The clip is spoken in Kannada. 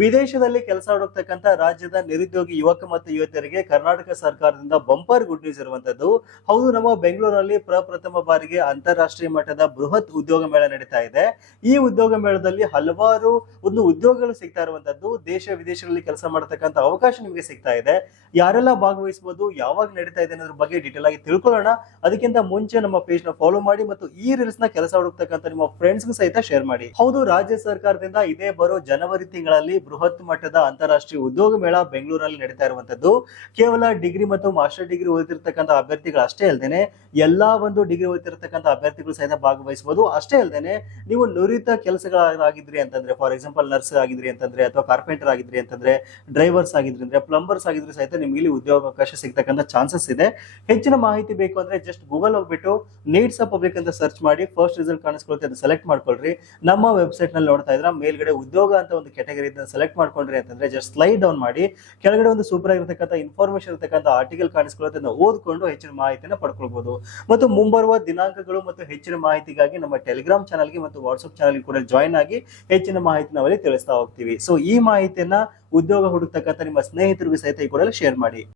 ವಿದೇಶದಲ್ಲಿ ಕೆಲಸ ಹುಡುಕ್ತಕ್ಕಂತ ರಾಜ್ಯದ ನಿರುದ್ಯೋಗಿ ಯುವಕ ಮತ್ತು ಯುವತಿಯರಿಗೆ ಕರ್ನಾಟಕ ಸರ್ಕಾರದಿಂದ ಬಂಪರ್ ಗುಡ್ ನ್ಯೂಸ್ ಇರುವಂತದ್ದು ಹೌದು, ನಮ್ಮ ಬೆಂಗಳೂರಲ್ಲಿ ಪ್ರಪ್ರಥಮ ಬಾರಿಗೆ ಅಂತಾರಾಷ್ಟ್ರೀಯ ಮಟ್ಟದ ಬೃಹತ್ ಉದ್ಯೋಗ ಮೇಳ ನಡೀತಾ ಇದೆ. ಈ ಉದ್ಯೋಗ ಮೇಳದಲ್ಲಿ ಹಲವಾರು ಒಂದು ಉದ್ಯೋಗಗಳು ಸಿಗ್ತಾ ಇರುವಂತದ್ದು ದೇಶ ವಿದೇಶಗಳಲ್ಲಿ ಕೆಲಸ ಮಾಡತಕ್ಕಂತ ಅವಕಾಶ ನಿಮಗೆ ಸಿಗ್ತಾ ಇದೆ. ಯಾರೆಲ್ಲ ಭಾಗವಹಿಸಬಹುದು ಯಾವಾಗ ನಡೀತಾ ಇದೆ ಅನ್ನೋದ್ರ ಬಗ್ಗೆ ಡೀಟೇಲ್ ಆಗಿ ತಿಳ್ಕೊಳ್ಳೋಣ. ಅದಕ್ಕಿಂತ ಮುಂಚೆ ನಮ್ಮ ಪೇಜ್ನ ಫಾಲೋ ಮಾಡಿ ಮತ್ತು ಈ ರೀಲ್ಸ್ನ ಕೆಲಸ ಹುಡುಕ್ತಕ್ಕಂಥ ನಿಮ್ಮ ಫ್ರೆಂಡ್ಸ್ ಸಹಿತ ಶೇರ್ ಮಾಡಿ. ಹೌದು, ರಾಜ್ಯ ಸರ್ಕಾರದಿಂದ ಇದೇ ಬರೋ ಜನವರಿ ತಿಂಗಳಲ್ಲಿ ಬೃಹತ್ ಮಟ್ಟದ ಅಂತಾರಾಷ್ಟ್ರೀಯ ಉದ್ಯೋಗ ಮೇಳ ಬೆಂಗಳೂರಲ್ಲಿ ನಡೀತಾ ಇರುವಂತದ್ದು. ಕೇವಲ ಡಿಗ್ರಿ ಮತ್ತು ಮಾಸ್ಟರ್ ಡಿಗ್ರಿ ಓದಿರ್ತಕ್ಕಂಥ ಅಭ್ಯರ್ಥಿಗಳು ಅಷ್ಟೇ ಅಲ್ಲದೇನೆ ಎಲ್ಲಾ ಒಂದು ಡಿಗ್ರಿ ಓದಿರ್ತಕ್ಕಂಥ ಅಭ್ಯರ್ಥಿಗಳು ಸಹಿತ ಭಾಗವಹಿಸಬಹುದು. ಅಷ್ಟೇ ಅಲ್ಲದೇನೆ ನೀವು ನುರಿತ ಕೆಲಸಗಳಾಗಿದ್ರಿ ಅಂತಂದ್ರೆ ಫಾರ್ ಎಕ್ಸಾಂಪಲ್ ನರ್ಸ್ ಆಗಿದ್ರಿ ಅಂತಂದ್ರೆ, ಅಥವಾ ಕಾರ್ಪೆಂಟರ್ ಆಗಿದ್ರಿ ಅಂತಂದ್ರೆ ಡ್ರೈವರ್ಸ್ ಆಗಿದ್ರಿ ಅಂದ್ರೆ ಪ್ಲಂಬರ್ಸ್ ಆಗಿದ್ರೆ ಸಹಿತ ನಿಮ್ಗೆ ಇಲ್ಲಿ ಉದ್ಯೋಗಾವಕಾಶ ಸಿಗ್ತಕ್ಕಂಥ ಚಾನ್ಸಸ್ ಇದೆ. ಹೆಚ್ಚಿನ ಮಾಹಿತಿ ಬೇಕು ಅಂದ್ರೆ ಜಸ್ಟ್ ಗೂಗಲ್ ಹೋಗ್ಬಿಟ್ಟು ನೀಡ್ಸ್ ಆಫ್ ಪಬ್ಲಿಕ್ ಅಂತ ಸರ್ಚ್ ಮಾಡಿ ಫಸ್ಟ್ ರಿಸಲ್ಟ್ ಕಾಣಿಸ್ಕೊಳ್ತೀವಿ ಅದನ್ನ ಸೆಲೆಕ್ಟ್ ಮಾಡ್ಕೊಳ್ರಿ. ನಮ್ಮ ವೆಬ್ಸೈಟ್ನಲ್ಲಿ ನೋಡ್ತಾ ಇದ್ರ ಮೇಲ್ಗಡೆ ಉದ್ಯೋಗ ಅಂತ ಒಂದು ಕೆಟಗರಿ ಸೆಲೆಕ್ಟ್ ಮಾಡ್ಕೊಂಡ್ರಿ ಅಂತಂದ್ರೆ ಜಸ್ಟ್ ಸ್ಲೈಡ್ ಡೌನ್ ಮಾಡಿ ಕೆಳಗಡೆ ಒಂದು ಸೂಪರ್ ಆಗಿರ್ತಕ್ಕಂಥ ಇನ್ಫಾರ್ಮೇಶನ್ ಇರತಕ್ಕಂಥ ಆರ್ಟಿಕಲ್ ಕಾಣಿಸ್ಕೊಳ್ಳೋದನ್ನ ಓದ್ಕೊಂಡು ಹೆಚ್ಚಿನ ಮಾಹಿತಿನ ಪಡ್ಕೊಳ್ಬಹುದು ಮತ್ತು ಮುಂಬರುವ ದಿನಾಂಕಗಳು ಮತ್ತು ಹೆಚ್ಚಿನ ಮಾಹಿತಿಗಾಗಿ ನಮ್ಮ ಟೆಲಿಗ್ರಾಮ್ ಚಾನಲ್ಗೆ ಮತ್ತು ವಾಟ್ಸ್ಆಪ್ ಚಾನಲ್ಗೆ ಕೂಡ ಜಾಯ್ನ್ ಆಗಿ ಹೆಚ್ಚಿನ ಮಾಹಿತಿ ನಾವಲ್ಲಿ ತಿಳಿಸ್ತಾ ಹೋಗ್ತೀವಿ. ಸೊ ಈ ಮಾಹಿತಿಯನ್ನ ಉದ್ಯೋಗ ಹುಡುಕ್ತಕ್ಕಂಥ ನಿಮ್ಮ ಸ್ನೇಹಿತರಿಗೂ ಸಹಿತ ಈ ಕೂಡ ಶೇರ್ ಮಾಡಿ.